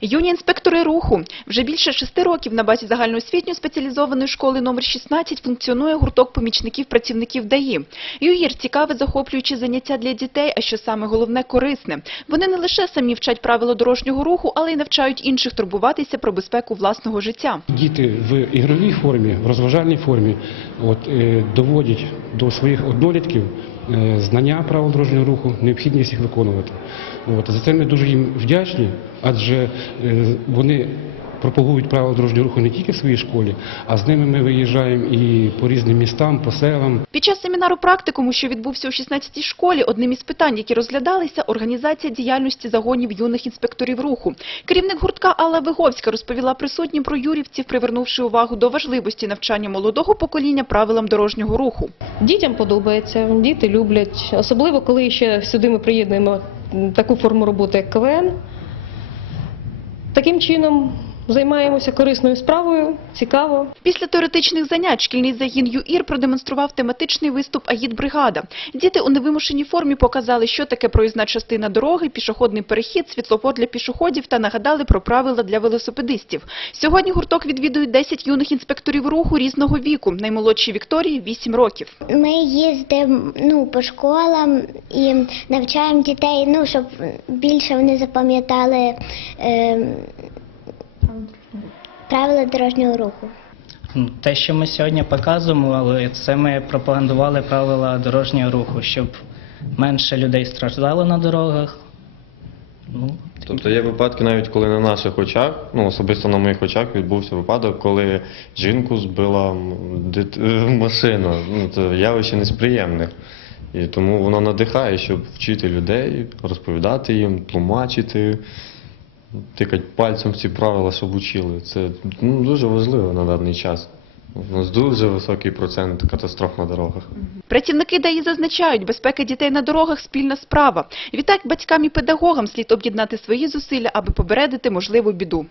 Юні інспектори руху. Вже більше шести років на базі загальноосвітньої спеціалізованої школи номер 16 функціонує гурток помічників працівників ДАІ. ЮїР – цікаве, захоплююче заняття для дітей, а що саме головне – корисне. Вони не лише самі вчать правила дорожнього руху, але й навчають інших турбуватися про безпеку власного життя. Діти в ігровій формі, в розважальній формі от, е, доводять до своїх однолітків е, знання правил дорожнього руху, необхідність їх виконувати. От, за це ми дуже їм вдячні, адже вони пропагують правила дорожнього руху не тільки в своїй школі, а з ними ми виїжджаємо і по різним містам, по селам. Під час семінару практикуму, що відбувся у 16-й школі, одним із питань, які розглядалися, організація діяльності загонів юних інспекторів руху. Керівник гуртка Алла Виговська розповіла присутнім про юрівців, привернувши увагу до важливості навчання молодого покоління правилам дорожнього руху. Дітям подобається, діти люблять, особливо коли ще сюди ми приєднуємо таку форму роботи, як КВН. Таким чином займаємося корисною справою, цікаво. Після теоретичних занять шкільний загін ЮІР продемонстрував тематичний виступ «Агітбригада». Діти у невимушеній формі показали, що таке проїзна частина дороги, пішохідний перехід, світлофор для пішоходів та нагадали про правила для велосипедистів. Сьогодні гурток відвідують 10 юних інспекторів руху різного віку. Наймолодшій Вікторії – 8 років. Ми їздимо ну, по школам і навчаємо дітей, ну, щоб більше вони запам'ятали е, правила дорожнього руху. Ну, Те, що ми сьогодні показуємо, але це ми пропагандували правила дорожнього руху, щоб менше людей страждало на дорогах. Ну, Тобто є випадки, навіть коли на наших очах, ну особисто на моїх очах відбувся випадок, коли жінку збила дит- е, машина. Ну, це явище не з приємних. І тому воно надихає, щоб вчити людей, розповідати їм, тлумачити, тикати пальцем в ці правила, щоб учили. Це ну, дуже важливо на даний час. У нас дуже високий процент катастроф на дорогах. Працівники ДАІ зазначають, безпека дітей на дорогах – спільна справа. Відтак батькам і педагогам слід об'єднати свої зусилля, аби попередити можливу біду.